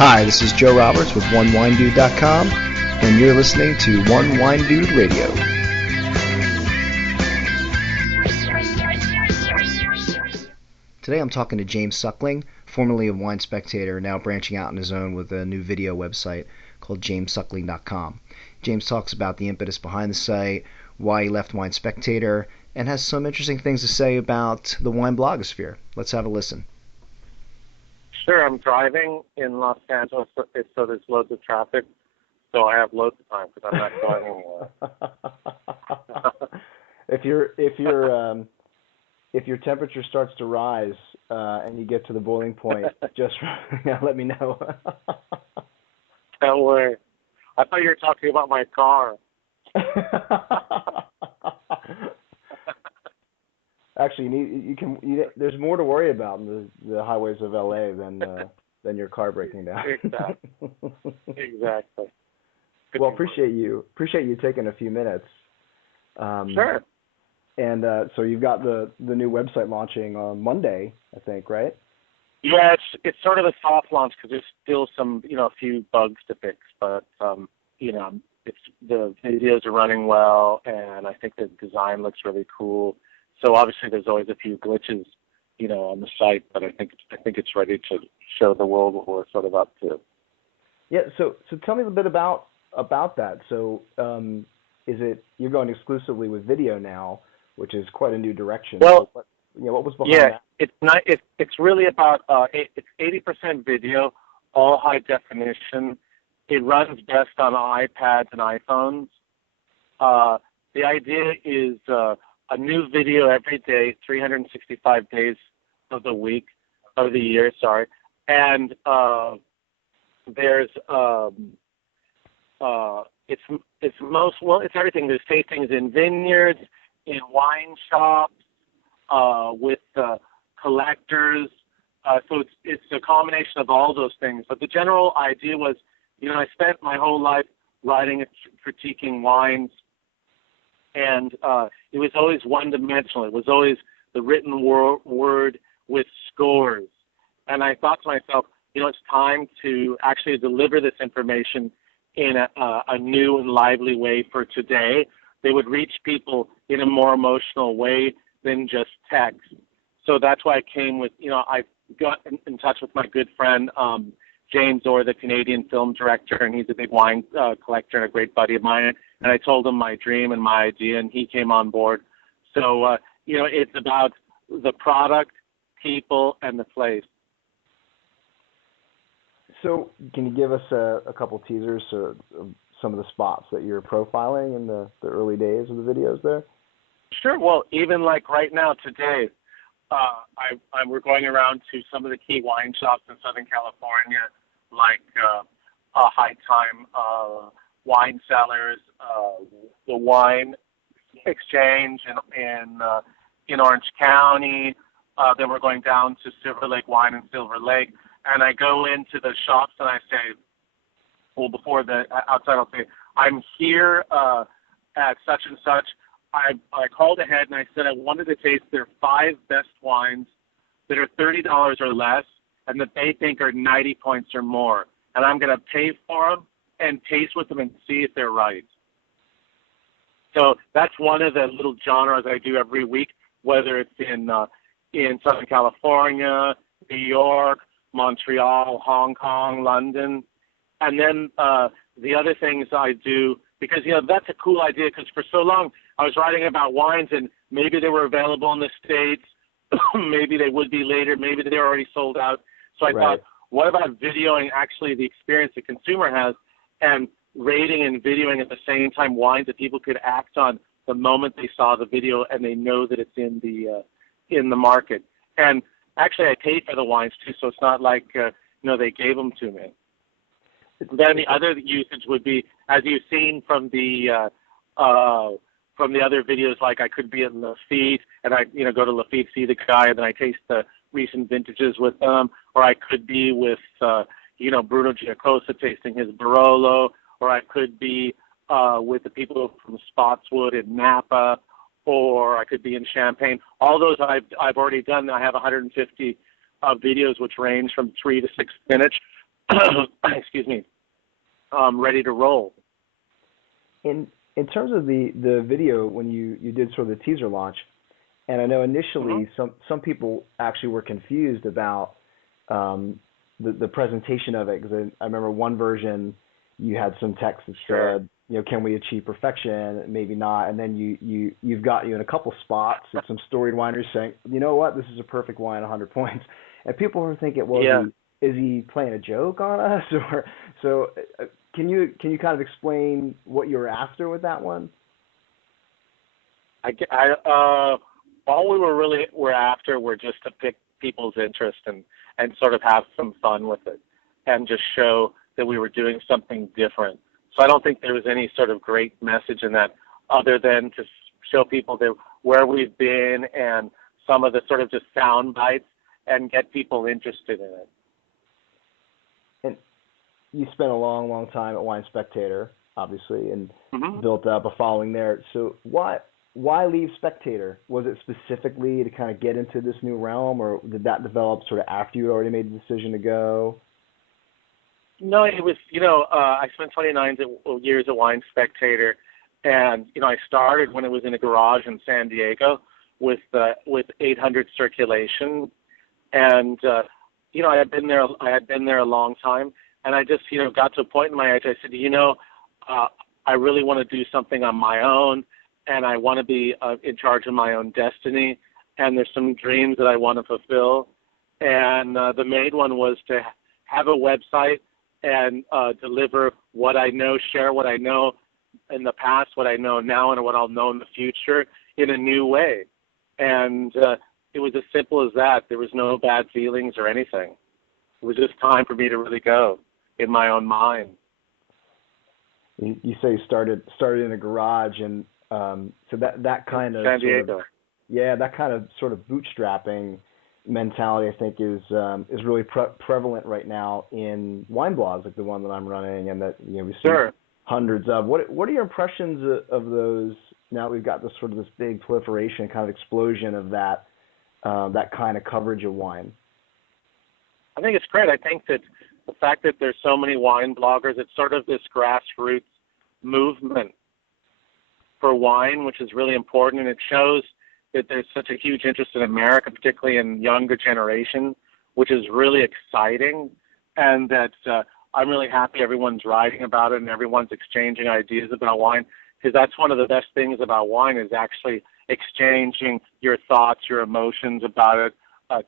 Hi, this is Joe Roberts with 1WDradio.com, and you're listening to 1WDradio. Today I'm talking to James Suckling, formerly of Wine Spectator, now branching out on his own with a new video website called jamessuckling.com. James talks about the impetus behind the site, why he left Wine Spectator, and has some interesting things to say about the wine blogosphere. Let's have a listen. Sure, I'm driving in Los Angeles, so there's loads of traffic, so I have loads of time because I'm not going anywhere. If your temperature starts to rise and you get to the boiling point, just let me know. Don't worry. I thought you were talking about my car. Actually, there's more to worry about in the highways of LA than your car breaking down. Exactly. Well, appreciate you taking a few minutes. Sure. And so you've got the new website launching on Monday, I think, right? Yeah, it's sort of a soft launch because there's still some a few bugs to fix, but it's the videos are running well, and I think the design looks really cool. So obviously there's always a few glitches, on the site, but I think it's ready to show the world what we're sort of up to. Yeah. So tell me a bit about that. So is it you're going exclusively with video now, which is quite a new direction? Well, so what was behind that? It's really about it's 80% video, all high definition. It runs best on iPads and iPhones. The idea is a new video every day, 365 days of the year, sorry. And there's it's everything. There's tastings in vineyards, in wine shops, with collectors. So it's a combination of all those things. But the general idea was, I spent my whole life writing and critiquing wines, and it was always one-dimensional. It was always the written word with scores. And I thought to myself, it's time to actually deliver this information in a new and lively way for today. They would reach people in a more emotional way than just text. So that's why I came with, I got in touch with my good friend, James Orr, the Canadian film director, and he's a big wine collector and a great buddy of mine. And I told him my dream and my idea, and he came on board. So, it's about the product, people, and the place. So can you give us a couple teasers of some of the spots that you're profiling in the early days of the videos there? Sure. Well, even like right now, today, we're going around to some of the key wine shops in Southern California, like High Time Wine Cellars, the Wine Exchange in Orange County. Then we're going down to Silver Lake Wine in Silver Lake. And I go into the shops and I say, well, before the outside, I'll say, I'm here at such and such. I called ahead and I said I wanted to taste their 5 best wines that are $30 or less and that they think are 90 points or more. And I'm going to pay for them and taste with them and see if they're right. So that's one of the little genres I do every week, whether it's in Southern California, New York, Montreal, Hong Kong, London. And then the other things I do, because, that's a cool idea, because for so long I was writing about wines and maybe they were available in the States, maybe they would be later, maybe they're already sold out. So I thought, what about videoing actually the experience the consumer has and rating and videoing at the same time wines that people could act on the moment they saw the video and they know that it's in the market. And actually I paid for the wines too, so it's not like they gave them to me. Then the other usage would be, as you've seen from the other videos, like I could be at Lafite and I go to Lafite, see the guy, and then I taste the recent vintages with them, or I could be with Bruno Giacosa tasting his Barolo, or I could be with the people from Spotswood in Napa, or I could be in Champagne. All those I've already done. I have 150 videos which range from 3 to 6 minutes. excuse me, ready to roll. In terms of the video when you did sort of the teaser launch, and I know Hmm. initially some people actually were confused about the presentation of it, because I remember one version you had some text that Sure. said, can we achieve perfection? Maybe not. And then you've got you in a couple spots at some storied wineries saying, you know what, this is a perfect wine, 100 points. And people were thinking, well, Yeah. is he playing a joke on us? Or so can you kind of explain what you were after with that one? All we were after were just to pick people's interest and sort of have some fun with it, and just show that we were doing something different. So I don't think there was any sort of great message in that, other than to show people that where we've been and some of the sort of just sound bites and get people interested in it. And you spent a long, long time at Wine Spectator, obviously, and Hmm. built up a following there. So why leave Spectator? Was it specifically to kind of get into this new realm, or did that develop sort of after you already made the decision to go? No, it was, I spent 29 years at Wine Spectator, and, I started when it was in a garage in San Diego with 800 circulation, and, I had been there a long time, and I just, got to a point in my age, I said, I really want to do something on my own, and I want to be in charge of my own destiny, and there's some dreams that I want to fulfill, and the main one was to have a website and deliver what I know, share what I know in the past, what I know now, and what I'll know in the future in a new way. And it was as simple as that. There was no bad feelings or anything. It was just time for me to really go in my own mind. You say you started in a garage, and so that In kind of San sort of, Diego. yeah, that kind of sort of bootstrapping mentality, I think, is really prevalent right now in wine blogs like the one that I'm running, and that we see Sure. hundreds of. What are your impressions of those? Now that we've got this sort of this big proliferation, kind of explosion of that kind of coverage of wine. I think it's great. I think that the fact that there's so many wine bloggers, it's sort of this grassroots movement for wine, which is really important, and it shows that there's such a huge interest in America, particularly in younger generation, which is really exciting, and that I'm really happy everyone's writing about it and everyone's exchanging ideas about wine, because that's one of the best things about wine is actually exchanging your thoughts, your emotions about it,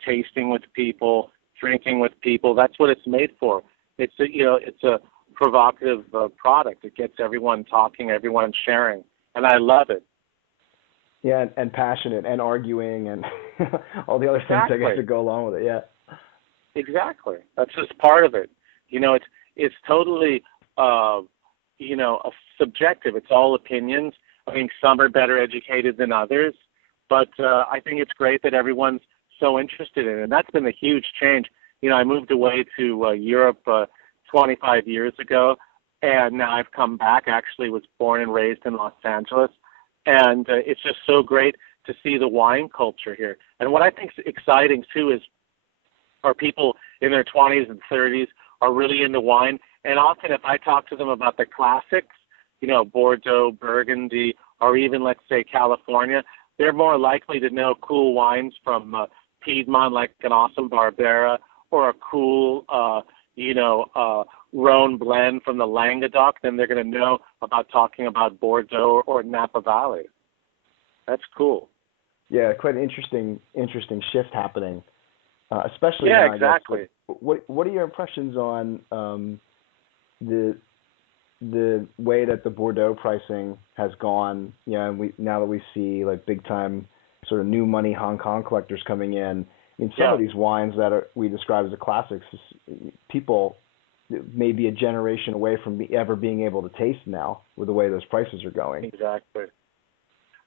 tasting with people, drinking with people. That's what it's made for. It's a provocative product. It gets everyone talking, everyone sharing, and I love it. Yeah, and passionate and arguing and all the other things I guess Exactly. that go along with it. Yeah. Exactly. That's just part of it. It's totally subjective. It's all opinions. I mean, some are better educated than others, but I think it's great that everyone's so interested in it. And that's been a huge change. I moved away to Europe 25 years ago, and now I've come back. Actually, was born and raised in Los Angeles, and it's just so great to see the wine culture here. And what I think is exciting too is or people in their 20s and 30s are really into wine. And often if I talk to them about the classics, Bordeaux, Burgundy, or even, let's say, California, they're more likely to know cool wines from Piedmont, like an awesome Barbera, or a cool, Rhone blend from the Languedoc than they're going to know about talking about Bordeaux or Napa Valley. That's cool. Yeah, quite an interesting shift happening, especially Yeah, now. I guess exactly. what are your impressions on the way that the Bordeaux pricing has gone? And we now that we see like big time sort of new money Hong Kong collectors coming in. I mean, some Yeah, of these wines that we describe as the classics, people may be a generation away from ever being able to taste now with the way those prices are going. exactly.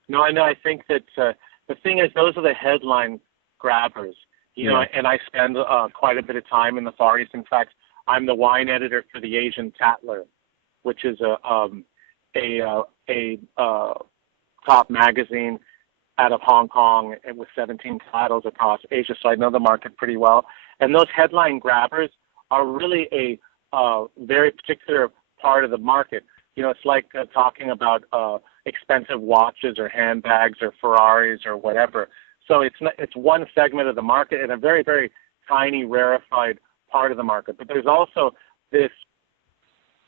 No, I know. I think that the thing is, those are the headline grabbers, Yeah. and I spend quite a bit of time in the Far East. In fact, I'm the wine editor for the Asian Tatler, which is a top magazine out of Hong Kong and with 17 titles across Asia. So I know the market pretty well. And those headline grabbers are really a very particular part of the market. It's like talking about expensive watches or handbags or Ferraris or whatever. So it's one segment of the market and a very, very tiny, rarefied part of the market. But there's also this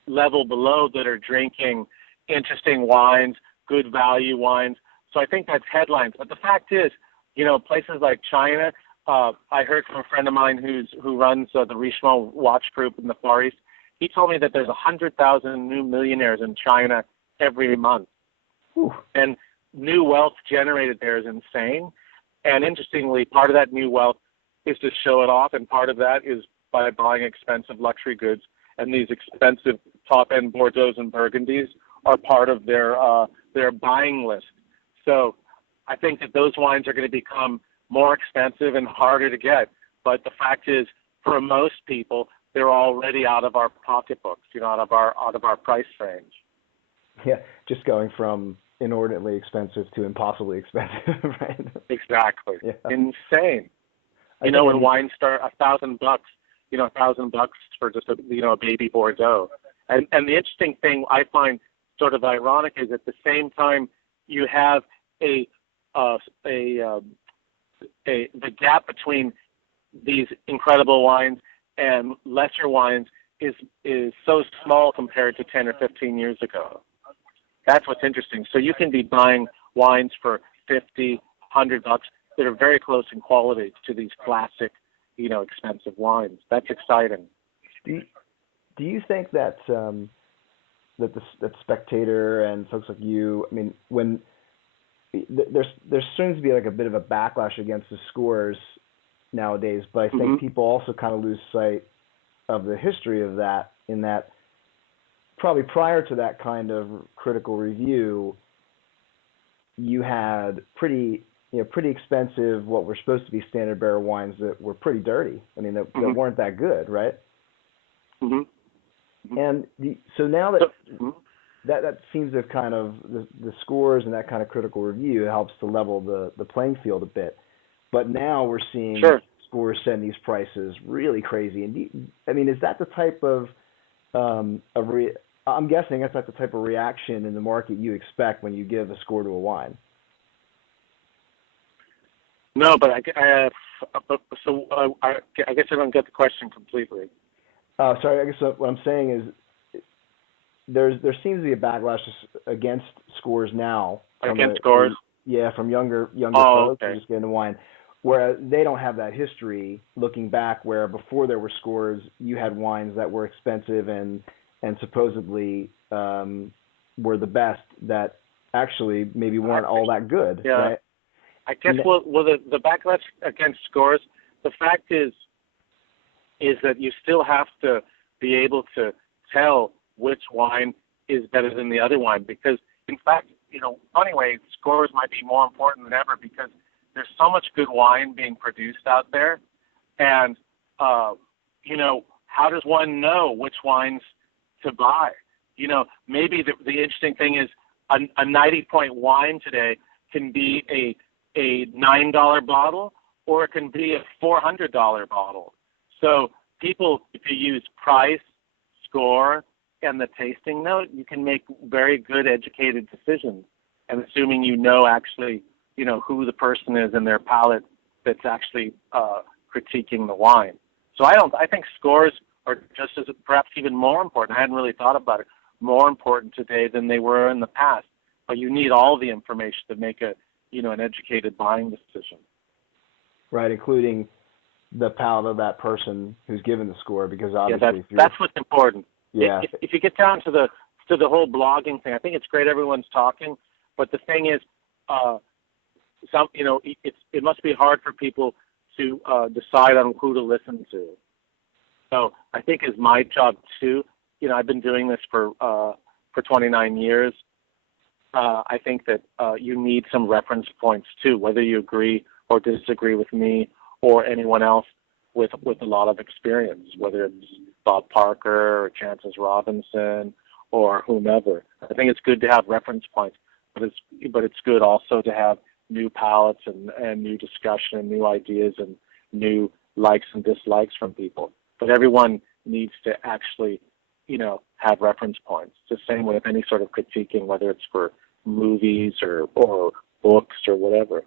level below that are drinking interesting wines, good value wines. So I think that's headlines. But the fact is, places like China, I heard from a friend of mine who runs the Richemont watch group in the Far East. He told me that there's 100,000 new millionaires in China every month. Ooh. And new wealth generated there is insane. And interestingly, part of that new wealth is to show it off, and part of that is by buying expensive luxury goods. And these expensive top-end Bordeaux's and Burgundies are part of their buying list. So I think that those wines are going to become more expensive and harder to get. But the fact is, for most people, they're already out of our pocketbooks, out of our price range. Yeah, just going from inordinately expensive to impossibly expensive, right? Exactly. Yeah. Insane. When wines start $1,000, $1,000 for just a baby Bordeaux. And the interesting thing I find sort of ironic is at the same time you have the gap between these incredible wines and lesser wines is so small compared to 10 or 15 years ago. That's what's interesting. So you can be buying wines for $50, $100 that are very close in quality to these classic, expensive wines. That's exciting. Do you think that that Spectator and folks like you, I mean, when there seems to be like a bit of a backlash against the scores nowadays, but I think people also kind of lose sight of the history of that, in that probably prior to that kind of critical review, you had pretty expensive, what were supposed to be standard bearer wines that were pretty dirty. I mean, that weren't that good, right? Mm-hmm. And so now that that seems to have kind of the scores and that kind of critical review helps to level the playing field a bit. But now we're seeing scores setting these prices really crazy. And is that the type of I'm guessing that's not the type of reaction in the market you expect when you give a score to a wine. No, but I guess I don't get the question completely. Sorry, I guess what I'm saying is there seems to be a backlash against scores now. Against scores? From younger folks who just get into wine, where they don't have that history looking back, where before there were scores, you had wines that were expensive and supposedly were the best that actually maybe weren't all that good, right? I guess the backlash against scores, the fact is that you still have to be able to tell which wine is better than the other wine, because in fact, funny way, scores might be more important than ever because there's so much good wine being produced out there, and how does one know which wines to buy? Maybe the interesting thing is a 90-point wine today can be a $9 bottle, or it can be a $400 bottle. So people, if you use price, score, and the tasting note, you can make very good educated decisions. And assuming actually, who the person is and their palate that's actually critiquing the wine. So I think scores are just as, perhaps even more important. I hadn't really thought about it. More important today than they were in the past. But you need all the information to make an educated buying decision. Right, including the palate of that person who's given the score, because obviously that's what's important. Yeah. If you get down to the whole blogging thing, I think it's great everyone's talking, but the thing is, it must be hard for people to decide on who to listen to. So I think it's my job too. I've been doing this for 29 years. I think that you need some reference points too, whether you agree or disagree with me or anyone else with a lot of experience, whether it's Bob Parker or Chances Robinson or whomever. I think it's good to have reference points, but it's good also to have new palettes and new discussion and new ideas and new likes and dislikes from people. but everyone needs to actually, have reference points. It's the same with any sort of critiquing, whether it's for movies or books or whatever.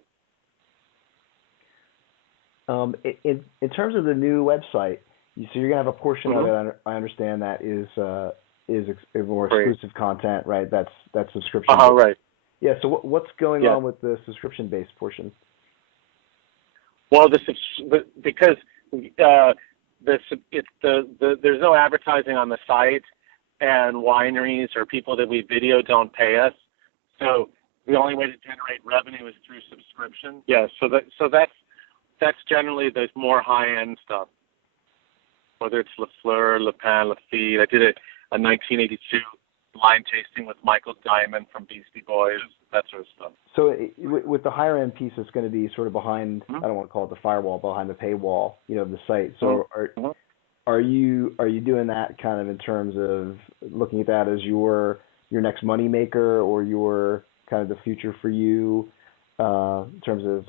In terms of the new website, so you're gonna have a portion Mm-hmm. of it. I understand that is more Great. exclusive content, right? That's subscription. Right. Yeah. So what's going Yeah. on with the subscription-based portion? Well, because there's no advertising on the site, and wineries or people that we video don't pay us. So the only way to generate revenue is through subscription. Yeah. So that's generally the more high-end stuff. Whether it's Lafleur, Le Pen, Lafite. I did a 1982 wine tasting with Michael Diamond from Beastie Boys, that sort of stuff. So with the higher end piece, it's going to be sort of behind. Mm-hmm. I don't want to call it the firewall, behind the paywall, of the site. So Mm-hmm. are you doing that kind of in terms of looking at that as your next money maker, or your kind of the future for you, in terms of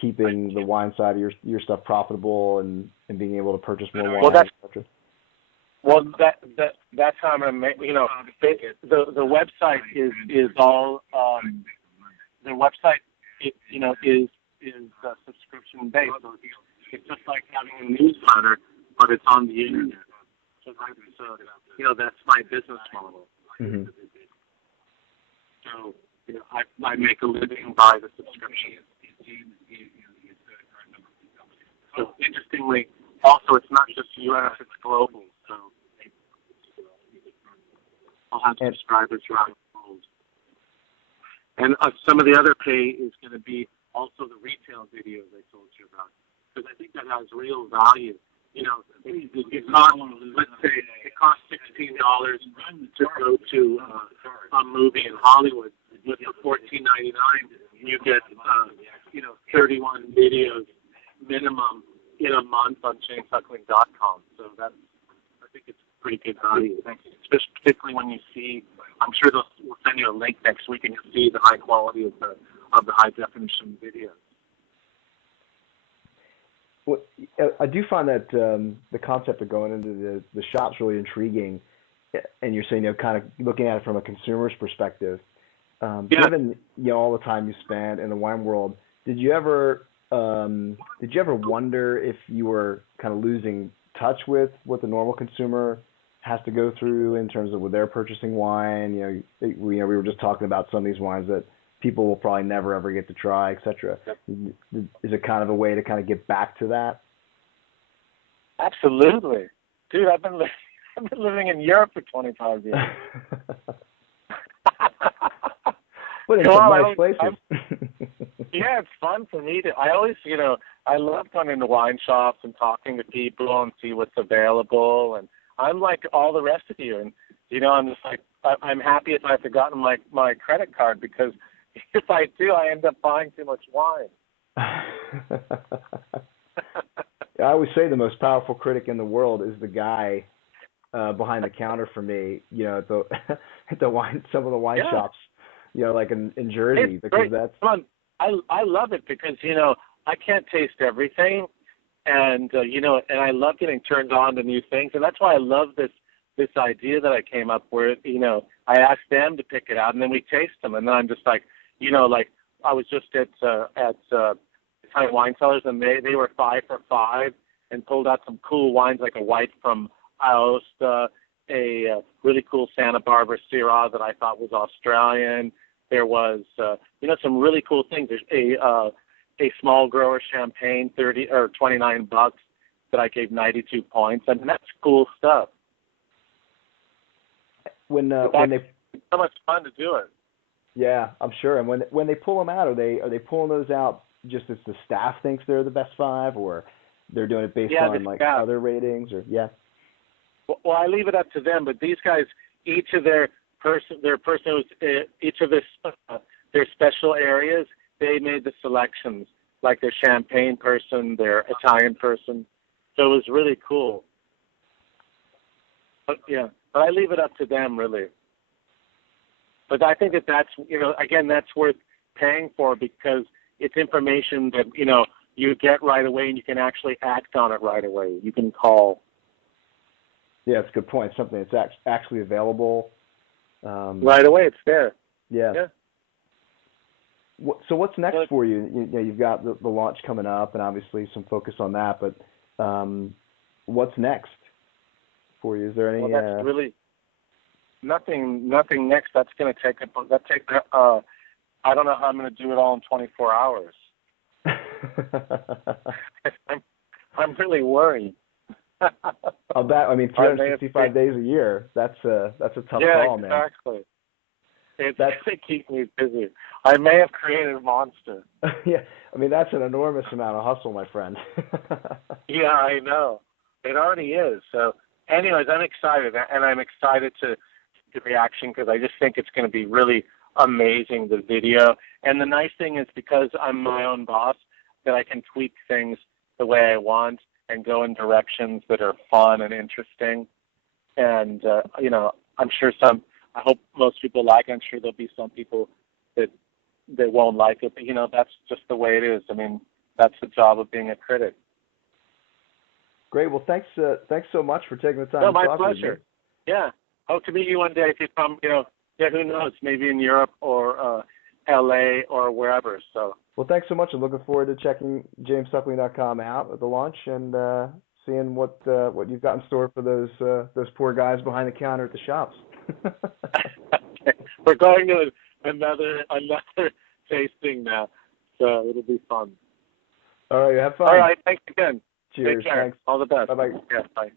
keeping the wine side of your stuff profitable and being able to purchase more wine, etc.? Well, that's how I'm gonna make. The website is all the website. Is subscription based. So it's just like having a newsletter, but it's on the internet. So that's my business model. Mm-hmm. So I make a living by the subscription. So interestingly, also it's not just U.S., it's global. So I'll have subscribers around the world. And some of the other pay is going to be also the retail videos I told you about, because I think that has real value. It costs, let's say, it costs $16 to go to a movie in Hollywood. With the $14.99, you get 31 videos minimum in a month on jamesuckling.com. So I think it's pretty good value. Particularly when you see, I'm sure we'll send you a link next week, and you'll see the high quality of the high definition videos. Well, I do find that the concept of going into the shop's really intriguing, and you're saying, kind of looking at it from a consumer's perspective. Given all the time you spent in the wine world, did you ever wonder if you were kind of losing touch with what the normal consumer has to go through in terms of when they're purchasing wine? We were just talking about some of these wines that people will probably never ever get to try, etc. Yep. Is it kind of a way to kind of get back to that? Absolutely, dude. I've been living in Europe for 25 years. But in some nice places. Yeah, it's fun for me to. I always, I love going into wine shops and talking to people and see what's available. And I'm like all the rest of you, and I'm just like, I'm happy if I've forgotten my credit card, because if I do, I end up buying too much wine. I always say the most powerful critic in the world is the guy behind the counter for me. At the wine, some of the wine shops. Like in Jersey, it's because great. that's fun. I love it because I can't taste everything, and and I love getting turned on to new things, and that's why I love this idea that I came up with. I asked them to pick it out, and then we taste them, and then I'm just like, like I was just at Italian Wine Cellars, and they were 5 for $5 and pulled out some cool wines, like a white from Aosta, a really cool Santa Barbara Syrah that I thought was Australian. There was, some really cool things. There's a small grower champagne, $30 or $29 that I gave 92 points. I mean, that's cool stuff. When they, it's so much fun to do it. Yeah, I'm sure. And when they pull them out, are they pulling those out just as the staff thinks they're the best 5, or they're doing it based on like other ratings, or Well, I leave it up to them, but these guys, each of their special areas, they made the selections, like their champagne person, their Italian person. So it was really cool. But I leave it up to them, really. But I think that's again, that's worth paying for, because it's information that you get right away, and you can actually act on it right away. You can call. Yeah, it's a good point. Something that's actually available. Right away, it's there. Yeah. Yeah. So what's next But, for you? You've got the launch coming up, and obviously some focus on that. But what's next for you? Is there well, any? that's really nothing. Nothing next. That's going to take I don't know how I'm going to do it all in 24 hours. I'm really worried. I'll bet. I mean, 365 days a year. That's a tough call, man. Yeah, exactly. It's going to keep me busy. I may have created a monster. Yeah, I mean that's an enormous amount of hustle, my friend. Yeah, I know. It already is. So, anyways, I'm excited, and I'm excited to the reaction because I just think it's going to be really amazing, the video. And the nice thing is because I'm my own boss, that I can tweak things the way I want and go in directions that are fun and interesting. And I'm sure I hope most people like it. I'm sure there'll be some people that won't like it, but that's just the way it is. I mean, that's the job of being a critic. Great. Well, thanks so much for taking the time. No, to my talk pleasure. With me. Yeah. Hope to meet you one day if you come. Who knows? Maybe in Europe or L.A. or wherever. So. Well, thanks so much. I'm looking forward to checking jamessuckling.com out at the launch and seeing what you've got in store for those poor guys behind the counter at the shops. Okay. We're going to another tasting now, so it'll be fun. All right, have fun. All right, thanks again. Cheers. Take care. Thanks. All the best. Bye-bye. Yeah, bye.